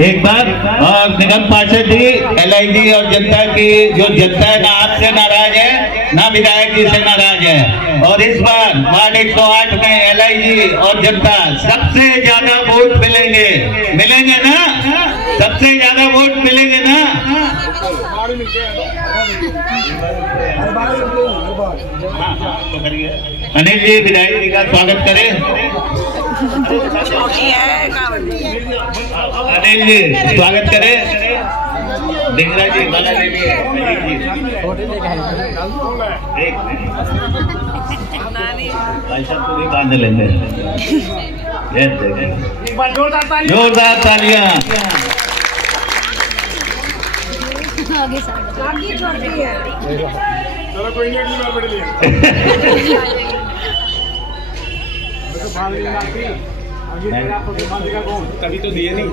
एक बार। और निगम पार्षद जी, LIG और जनता की जो जनता है ना आपसे नाराज है ना विधायक जी से नाराज है। और इस बार वार्ड 108 में LIG और जनता सबसे ज्यादा वोट मिलेंगे ना, सबसे ज्यादा वोट मिलेंगे ना। अनिल जी विधायक जी का स्वागत करें। अनिल जी स्वागत करें। डिंगरा जी वाला ले लिए। भाई साहब को भी बांध लेंगे। जोरदार तालियां। चलो कोई नहीं, अगली बार बढ़ लिया। कभी तो दिए नहीं।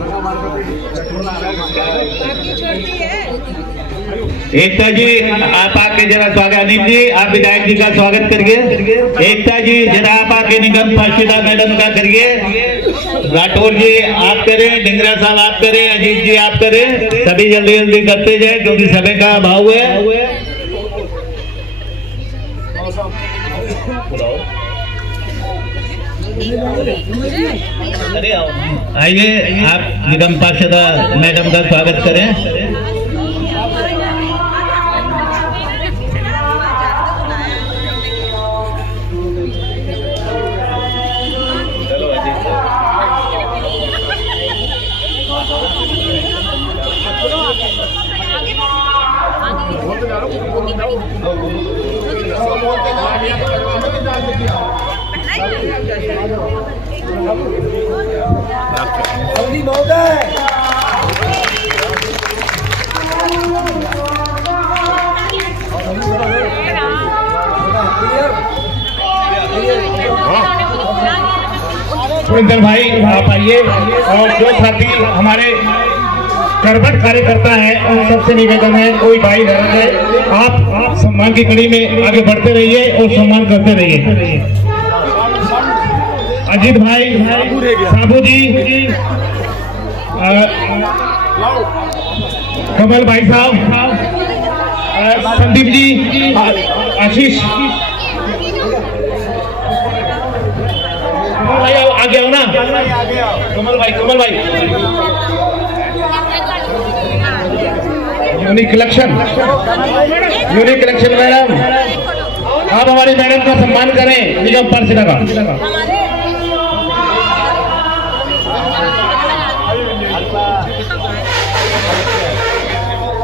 एकता जी आप आके जरा स्वागत। अनिल जी आप विधायक जी का स्वागत करिए। एकता जी जरा आप आके निगम पार्षद मैडम का करिए। राठौर जी आप करें, डिंगरा साहब आप करें, अजीत जी आप करें। सभी जल्दी जल्दी करते जाए क्योंकि समय का अभाव है। आइए आप निगम पार्षद मैडम का स्वागत करें। सुरेंद्र भाई आप आइए। और जो साथी हमारे करबट कार्यकर्ता है उन सबसे निवेदन है कोई भाई रह जाए, आप सम्मान की कड़ी में आगे बढ़ते रहिए और सम्मान करते रहिए। अजीत भाई, साबू जी, कमल भाई साहब, संदीप जी, आशीष भाई आगे आओ ना। कमल भाई यूनिक इलेक्शन मैडम, आप हमारी मैडम का सम्मान करें निगम पार्षद का।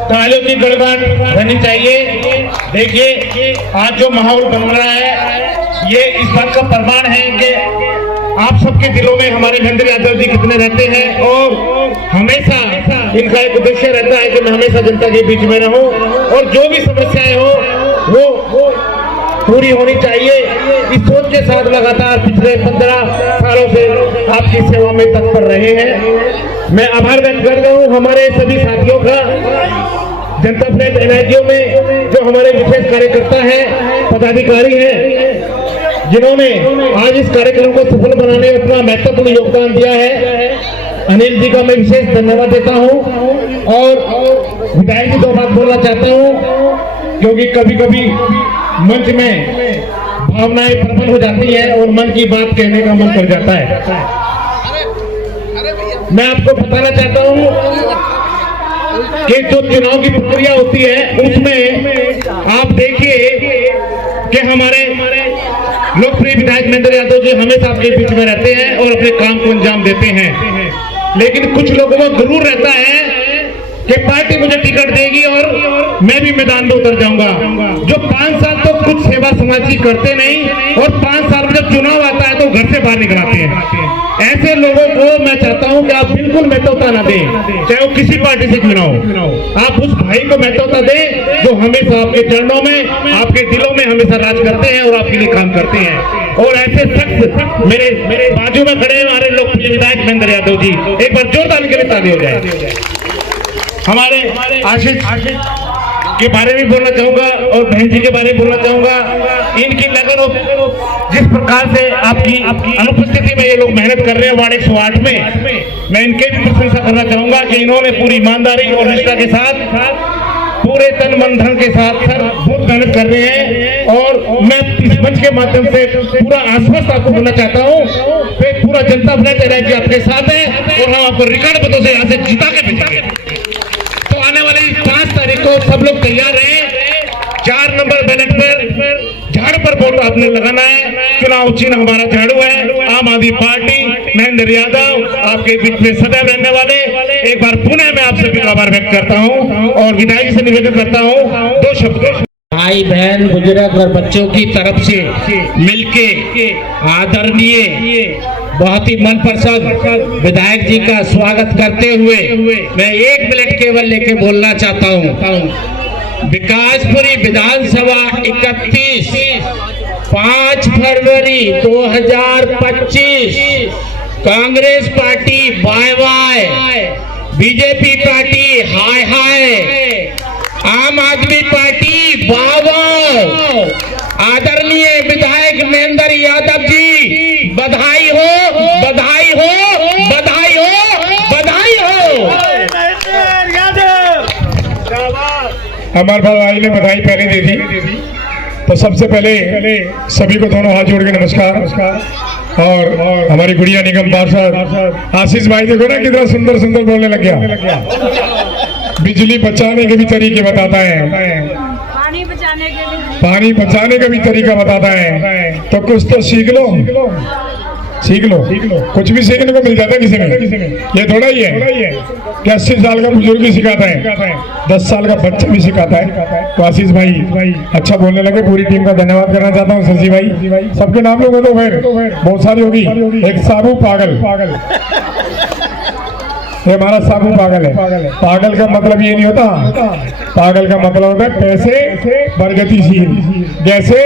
तालियों की गड़गड़ रहनी चाहिए। देखिए आज जो माहौल बन रहा है ये इस बात का प्रमाण है कि आप सबके दिलों में हमारे महेंद्र यादव जी कितने रहते हैं। और हमेशा इनका एक उद्देश्य रहता है कि मैं हमेशा जनता के बीच में रहूं और जो भी समस्याएं हो वो पूरी होनी चाहिए। इस सोच के साथ लगातार पिछले 15 सालों से आपकी सेवा में तत्पर रहे हैं। मैं आभार व्यक्त कर रहा हूँ हमारे सभी साथियों का, जनता फ्रंट NIGO में जो हमारे विशेष कार्यकर्ता हैं, पदाधिकारी हैं, जिन्होंने आज इस कार्यक्रम को सफल बनाने में अपना महत्वपूर्ण योगदान दिया है। अनिल जी का मैं विशेष धन्यवाद देता हूं। और विधायक जी को बात बोलना चाहता हूं क्योंकि कभी कभी मंच में भावनाएं प्रबल हो जाती है और मन की बात कहने का मन कर जाता है। मैं आपको बताना चाहता हूं कि जो चुनाव की प्रक्रिया होती है उसमें आप देखिए कि हमारे लोकप्रिय विधायक महेंद्र यादव जी हमेशा आपके बीच में रहते हैं और अपने काम को अंजाम देते हैं। लेकिन कुछ लोगों को जरूर रहता है कि पार्टी मुझे टिकट देगी और मैं भी मैदान में उतर जाऊंगा। जो 5 साल तो कुछ सेवा समाज की करते नहीं और 5 साल में जब चुनाव आता है तो घर से बाहर निकलाते हैं। ऐसे लोगों को मैं चाहता हूं कि आप बिल्कुल महत्वता ना दें, चाहे वो किसी पार्टी से क्यों ना हो। आप उस भाई को महत्वता दें जो हमेशा आपके चरणों में, आपके दिलों में हमेशा राज करते हैं और आपके लिए काम करते हैं। और ऐसे शख्स मेरे बाजू में खड़े हमारे लोकप्रिय विधायक महेंद्र यादव जी, एक बार जोरदार के लिए ताली हो जाए। हमारे आशीष के बारे में बोलना चाहूंगा और बहन जी के बारे में बोलना चाहूंगा। इनकी लगन और जिस प्रकार से आपकी अनुपस्थिति में ये लोग मेहनत कर रहे हैं वार्ड 108 में, मैं इनके भी प्रशंसा करना चाहूंगा कि इन्होंने पूरी ईमानदारी और निष्ठा के साथ पूरे तन मन धन के साथ सर बहुत मेहनत कर रहे हैं। और मैं इस मंच के माध्यम से पूरा आश्वस्त आपको बोलना चाहता हूँ कि पूरा जनता फ्रंट एनर्जी आपके साथ है और हम आपको रिकॉर्ड मतों से यहाँ से जिता के भेजेंगे। तो आने वाली 5 तारीख को सब लोग तैयार रहे। 4 नंबर बैलेट पर झाड़ू पर वोट आपने लगाना है। चुनाव चिन्ह हमारा झाड़ू है। आम आदमी पार्टी महेंद्र यादव आपके बीच में सदैव रहने वाले। एक बार पुनः मैं आप सभी का आभार व्यक्त करता हूं और विधायक से निवेदन करता हूं 2 शब्द। भाई बहन बुजुर्ग और बच्चों की तरफ से मिलके आदरणीय बहुत ही मनपसंद विधायक जी का स्वागत करते हुए मैं 1 मिनट केवल लेके बोलना चाहता हूं। विकासपुरी विधानसभा 31 5 फरवरी 2025 Congress party bye bye, BJP party hi hi, Aam Aadmi party वाह वाह। आदरणीय विधायक महेंद्र यादव जी बधाई हो, बधाई हो, बधाई हो, बधाई हो। हमारे भाई ने बधाई पहले दे दी, तो सबसे पहले सभी को दोनों हाथ जोड़ के नमस्कार। और हमारी गुड़िया निगम पार्षद आशीष भाई देखो ना कितना सुंदर सुंदर बोलने लग गया। बिजली बचाने के भी तरीके बताता है, पानी बचाने का भी तरीका बताता है। तो कुछ तो सीख लो, कुछ भी सीखने को मिल जाता है किसी में। ये थोड़ा ही है कि 80 साल का बुजुर्ग भी सिखाता है, 10 साल का बच्चा भी सिखाता है। तो आशीष भाई अच्छा बोलने लगे। पूरी टीम का धन्यवाद करना चाहता हूँ। शशि भाई सबके नाम लोग तो फिर बहुत सारी होगी। एक साबू पागल, ये हमारा साबू पागल है। पागल का मतलब ये नहीं होता, पागल का मतलब होता है पैसे बरगतिशील, जैसे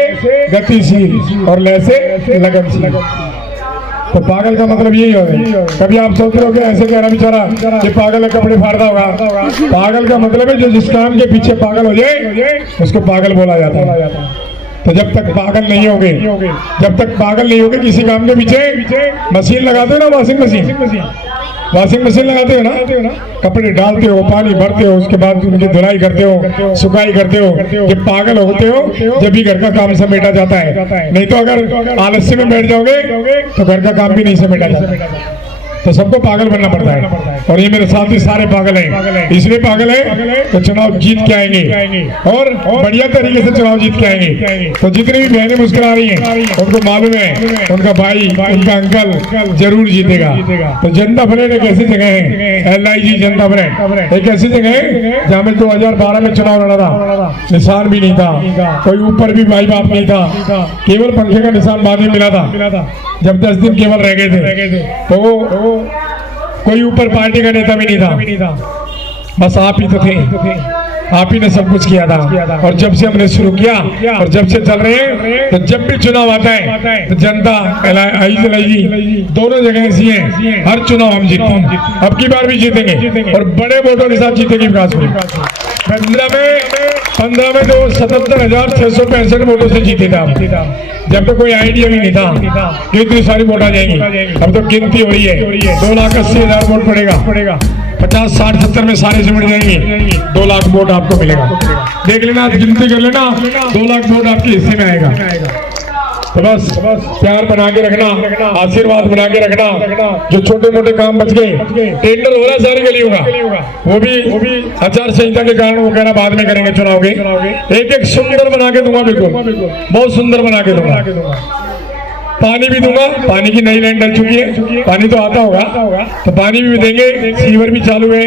गतिशील और लैसे लगनशील। तो पागल का मतलब यही होगा। कभी आप सोच रहे हो कि ऐसे कह रहा बेचारा ये पागल है, कपड़े फाड़ता होगा। पागल का मतलब है जो जिस काम के पीछे पागल हो जाए उसको पागल बोला जाता है। तो जब तक पागल नहीं होगे किसी काम के पीछे, मशीन लगाते हो ना, वॉशिंग मशीन लगाते हो ना, कपड़े डालते हो, पानी भरते हो, उसके बाद उनकी धुलाई करते हो, सुखाई करते हो। जब पागल होते हो जब भी घर का काम समेटा जाता है। नहीं तो अगर आलस्य में बैठ जाओगे तो घर का काम भी नहीं समेटा जाता। तो सबको पागल बनना पड़ता है। और ये मेरे साथी सारे पागल हैं। इसलिए पागल है तो चुनाव जीत के आएंगे और बढ़िया तरीके से चुनाव जीत के आएंगे। तो जितनी भी बहनें मुस्कुरा रही हैं उनको मालूम है उनका भाई, उनका अंकल जरूर जीतेगा। तो जनता फ्रंट एक ऐसी जगह है, LIG जनता फ्रंट एक ऐसी जगह है जहाँ में 2012 में चुनाव लड़ा था, निशान भी नहीं था, कोई ऊपर भी माई बाप नहीं था, केवल पंखे का निशान बाद में मिला था जब 10 दिन केवल रह गए थे। तो कोई ऊपर पार्टी का नेता भी नहीं था, बस आप ही तो थे। आप ही ने सब कुछ किया था। और जब से हमने शुरू किया और जब से चल रहे हैं, तो जब भी चुनाव आता है तो जनता LIG दोनों जगह ऐसी हैं, हर चुनाव हम जीतते हैं। अब की बार भी जीतेंगे और बड़े वोटों के साथ जीतेंगे। विकासपुरी 15 में तो 77,665 वोटों से जीते थे आप, जब तो कोई आइडिया भी नहीं था कि इतनी सारी वोट आ जाएंगी। अब तो गिनती हो रही है, 2,80,000 वोट पड़ेगा, 50, 60, 70 में सारे सिमट जाएंगे, 2 लाख वोट आपको मिलेगा। देख लेना, गिनती कर लेना, 2 लाख वोट आपके हिस्से में आएगा। तो बस प्यार बना के रखना, आशीर्वाद बना के रखना। जो छोटे मोटे काम बच गए, टेंडर हो रहा सारी गलियों का, वो भी आचार संहिता के कारण वगैरह बाद में करेंगे चुनाव के। एक सुंदर बना के दूंगा, बिल्कुल बहुत सुंदर बना के दूंगा। पानी भी दूंगा, पानी की नई लाइन डल चुकी है, पानी तो आता होगा तो पानी भी देंगे, सीवर भी चालू है।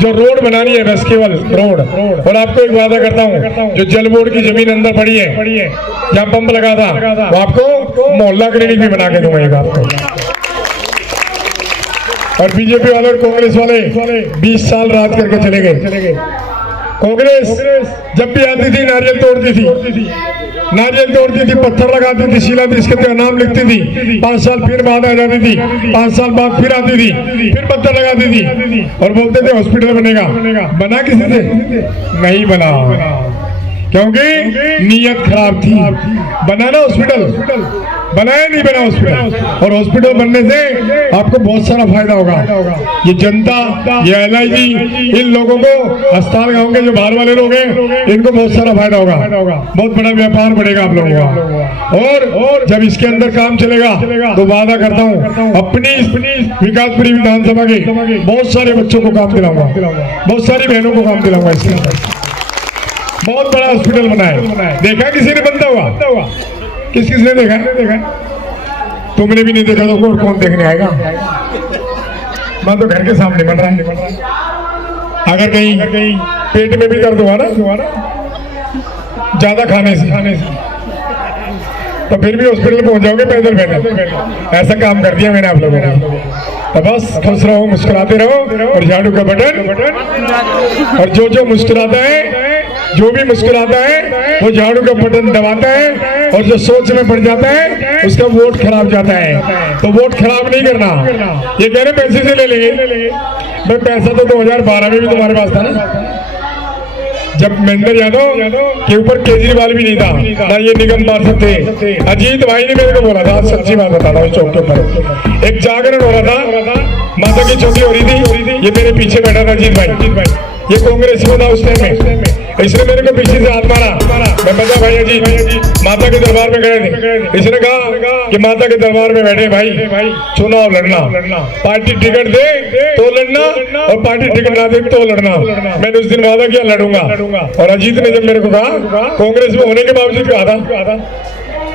जो रोड बनानी है बस केवल रोड। और आपको एक वादा करता हूँ, जो जल बोर्ड की जमीन अंदर पड़ी है जहाँ पंप लगा था, वो आपको मोहल्ला क्लिनिक भी बना के दूंगा आपको। और बीजेपी वाले और कांग्रेस वाले 20 साल रात करके चले गए। कांग्रेस जब भी आती थी नारियल तोड़ती थी, नारियल तोड़ती थी, पत्थर लगाती थी, शिला थी, इसके नाम लिखती थी। 5 साल फिर बाद आ जाती थी, 5 साल बाद फिर आती थी, फिर पत्थर लगाती थी और बोलते थे हॉस्पिटल बनेगा। बना किसी से? नहीं बना, क्योंकि नीयत खराब थी। बना ना हॉस्पिटल? बनाया नहीं बना हॉस्पिटल। और हॉस्पिटल बनने से आपको बहुत सारा फायदा होगा। ये जनता, ये LIG, इन लोगों को, अस्पताल गाँव के जो बाहर वाले लोग हैं, इनको बहुत सारा फायदा होगा, बहुत बड़ा व्यापार बढ़ेगा आप लोगों का। और जब इसके अंदर काम चलेगा तो वादा करता हूँ अपनी विकासपुरी विधानसभा के बहुत सारे बच्चों को काम दिलाऊंगा, बहुत सारी बहनों को काम दिलाऊंगा। इसके अंदर बहुत बड़ा हॉस्पिटल बना है। देखा किसी ने बनता हुआ? किस ने देखा? तुमने भी नहीं देखा तो कौन देखने आएगा? मैं तो घर के सामने बन रहा है। अगर कहीं पेट में भी दर्द हुआ ना ज्यादा खाने से तो फिर भी हॉस्पिटल पहुंच जाओगे पैदल। ऐसा काम कर दिया मैंने आप लोगों को। तो बस खुश रहो, मुस्कुराते रहो और झाड़ू का बटन। और जो मुस्कुराता है, जो भी मुस्कुराता है वो झाड़ू का बटन दबाता है, और जो सोच में पड़ जाता है उसका वोट खराब जाता है। तो वोट खराब नहीं करना। ये कह रहे पैसे से ले लेंगे, भाई पैसा तो 2012 में भी तुम्हारे पास था ना, जब महेंद्र यादव के ऊपर केजरीवाल भी नहीं था ना, ये निगम पार्षद थे। अजीत भाई ने मेरे को बोला था, सच्ची बात बताता हूँ, चौक के ऊपर एक जागरण हो रहा था, माता की चौकी हो रही थी, ये मेरे पीछे बैठा था अजीत भाई, ये कांग्रेस में था उस टाइम में। इसने मेरे को पीछे से हाथ मारा, मैं बता भाई अजीत माता के दरबार में गए थे। इसने कहा कि माता के दरबार में बैठे भाई चुनाव लड़ना, पार्टी टिकट दे तो लड़ना और पार्टी टिकट ना दे तो लड़ना। मैंने उस दिन वादा किया लड़ूंगा, और अजीत ने जब मेरे को कहा, कांग्रेस में होने के बावजूद कहा था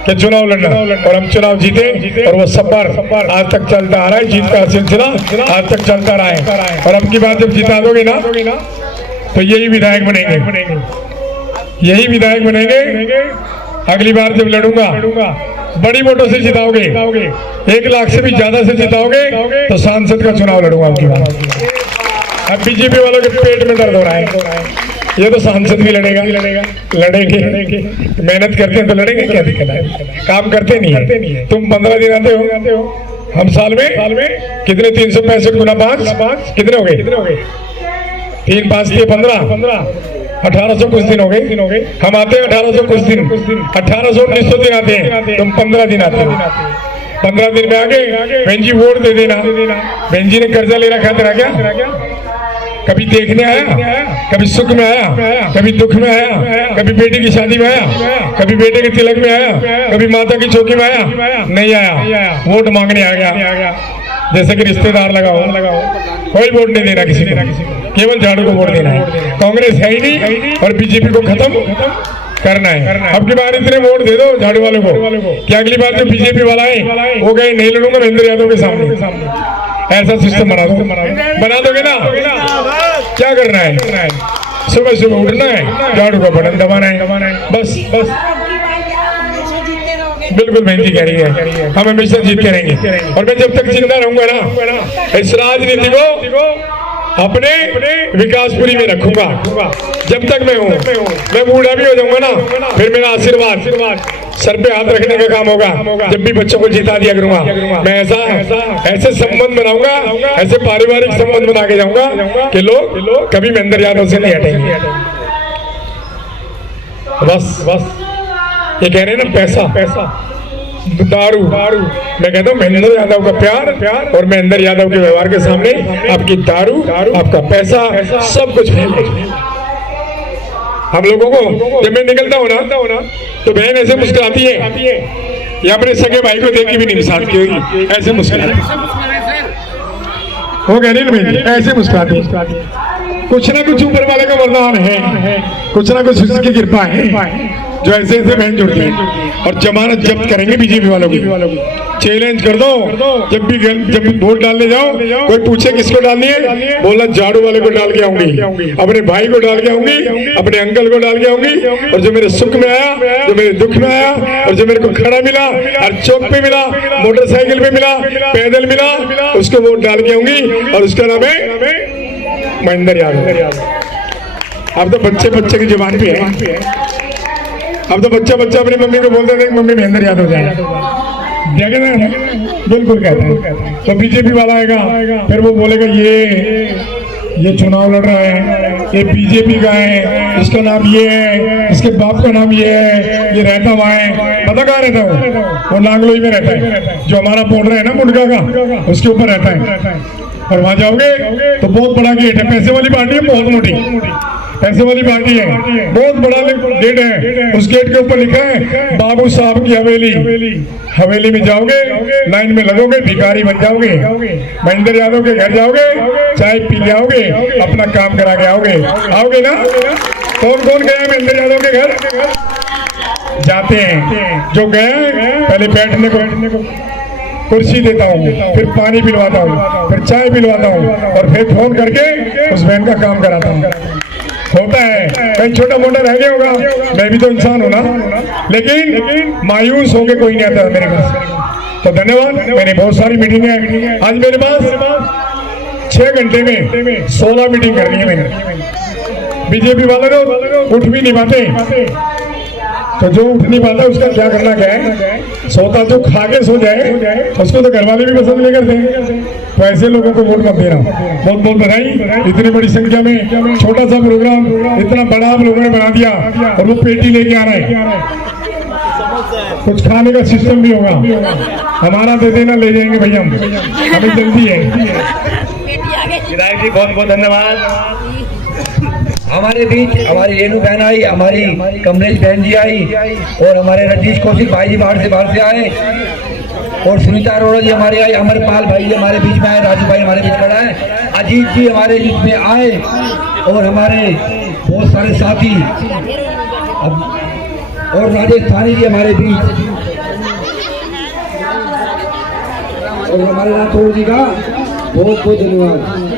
कि चुनाव लड़ना, और हम चुनाव जीते और वो सफर आज तक चलता आ रहा है। जीत का सिलसिला आज तक चलता रहा है। और अब की बात जब जिता दोगे ना तो यही विधायक बनेंगे, यही विधायक बनेंगे। अगली बार जब लड़ूंगा बड़ी वोटों से जिताओगे, 1 लाख से भी ज्यादा से जिताओगे तो सांसद का चुनाव लड़ूंगा आपकी बार। अब बीजेपी वालों के पेट में दर्द हो रहा है, ये तो सांसद भी लड़ेंगे। मेहनत करते हैं तो लड़ेंगे, क्या दिक्कत है? काम करते नहीं है। तुम 15 दिन आते हो, हम साल में कितने? 365 गुना 5 कितने हो गए? 3 5 3 15 1800 कुछ दिन हो गए। हम आते हैं 1800 कुछ दिन, 1800 1900 दिन आते हैं, तुम 15 दिन आते हो। 15 दिन में आगे बहन जी वोट दे देना। बहन जी ने कर्जा ले रखा तेरा क्या? कभी देखने आया? कभी सुख में आया? कभी दुख में आया? कभी बेटी की शादी में आया? कभी बेटे के तिलक में आया? कभी माता की चौकी में आया? नहीं आया। वोट मांगने आ गया, जैसे कि रिश्तेदार लगाओ। कोई वोट नहीं देना किसी को, केवल झाड़ू को वोट देना है। कांग्रेस है ही नहीं और बीजेपी को खत्म करना है। अब की बार इतने वोट दे दो झाड़ू वालों को कि अगली बार जो बीजेपी वाला है वो कहीं नहीं लड़ूंगा महेंद्र यादव के सामने। ऐसा सिस्टम बना दोगे ना? क्या करना है? सुबह सुबह उठना है, झाड़ू का बटन दबाना है, बस। बिल्कुल बहन जी कह रही है, हम हमेशा जीतते रहेंगे। और मैं जब तक जिंदा रहूंगा ना, इस राजनीति को अपने विकासपुरी में रखूंगा। जब तक मैं हूँ, मैं बूढ़ा भी हो जाऊंगा ना, फिर मेरा आशीर्वाद सर पे हाथ रखने का काम होगा। जब भी बच्चों को जिता दिया करूंगा, मैं ऐसे संबंध बनाऊंगा, ऐसे पारिवारिक संबंध बना के जाऊंगा कि लोग कभी महेंद्र यादव से नहीं हटेंगे। बस ये कह रहे हैं ना, पैसा दारू। मैं कहता हूँ महेंद्र यादव का प्यार और महेंद्र यादव के व्यवहार के सामने आपकी दारू, आपका पैसा, सब कुछ फेल। हम लोगों को जब मैं निकलता हूँ ना तो बहन ऐसे मुस्कुराती है, या अपने सगे भाई को देख के भी नहीं मिसाल की होगी, ऐसे मुस्कुराती वो कह रही ना, ऐसे मुस्कुराती। कुछ ना कुछ ऊपर वाले का वरदान है, कुछ ना कुछ उसकी कृपा है जो ऐसे बहन जुड़ती है। और जमानत जब्त करेंगे बीजेपी वालों की। चैलेंज कर दो, जब वोट डालने जाओ कोई पूछे किसको डालनी है, बोला झाड़ू वाले को डाल के आऊंगी, अपने भाई को डाल के आऊंगी, अपने अंकल को डाल के आऊंगी। और जो मेरे सुख में आया, जो मेरे दुख में आया, और जो मेरे को खड़ा मिला, हर चौक पे मिला, मोटरसाइकिल पे मिला, पैदल मिला, उसको वोट डाल के आऊंगी। और उसका नाम है महेंद्र यादव। अब तो बच्चे बच्चे की जुबान पे है। अब तो बच्चा बच्चा अपनी मम्मी को बोलते थे कि मम्मी महेंद्र यादव जाए, देखे ना, बिल्कुल कहते हैं। तो बीजेपी वाला आएगा, फिर वो बोलेगा ये चुनाव लड़ रहा है, ये बीजेपी का है, इसका नाम ये है, इसके बाप का नाम ये है, ये रहता वहाँ है। पता कहाँ रहता है वो नांगलोई में रहता है, जो हमारा बॉर्डर है ना मुंडका का, उसके ऊपर रहता है। और वहां जाओगे तो बहुत बड़ा गेट है, पैसे वाली पार्टी है, बहुत मोटी पैसे वाली पार्टी है, बहुत बड़ा गेट है। उस गेट के ऊपर लिखा है बाबू साहब की हवेली। हवेली में जाओगे, लाइन में लगोगे, भिखारी बन जाओगे, महेंद्र यादव के घर जाओगे, चाय पी ले आओगे, अपना काम करा के आओगे ना। कौन कौन गया महेंद्र यादव के घर? जाते हैं, जो गए पहले बैठने को कुर्सी देता हूँ, फिर पानी पिलवाता हूँ, फिर चाय पिलवाता हूँ, और फिर फोन करके उस बहन का काम कराता हूँ। होता है कहीं छोटा मोटा रह गया होगा, मैं भी तो इंसान हूं ना, लेकिन मायूस होके कोई नहीं आता मेरे घर से। तो धन्यवाद। मैंने बहुत सारी मीटिंग है आज मेरे पास, 6 घंटे में 16 मीटिंग करनी है मैंने। बीजेपी वाले लोग उठ भी नहीं पाते, तो जो उठ नहीं पाता उसका क्या करना क्या है, सोता जो खा के सो जाए उसको तो घर वाले भी पसंद नहीं करते। तो ऐसे लोगों को वोट मत देना। बहुत बहुत बधाई, इतनी बड़ी संख्या में छोटा सा प्रोग्राम इतना बड़ा आप लोगों ने बना दिया, और वो पेटी लेके आ रहे हैं। कुछ खाने का सिस्टम भी होगा, हमारा दे देना, ले जाएंगे भैया, हमें जल्दी है। विधायक जी बहुत बहुत धन्यवाद। हमारे बीच हमारी रेणु बहन आई, हमारी कमलेश बहन जी आई, और हमारे रजनीश कौशिक भाई जी बाहर से आए, और सुनीता अरोड़ा जी हमारे आए, अमरपाल भाई जी हमारे बीच में आए, राजू भाई हमारे बीच खड़ा है, अजीत जी हमारे बीच में आए, और हमारे बहुत सारे साथी और राजस्थानी जी हमारे बीच, और हमारे राठौर जी का बहुत बहुत धन्यवाद।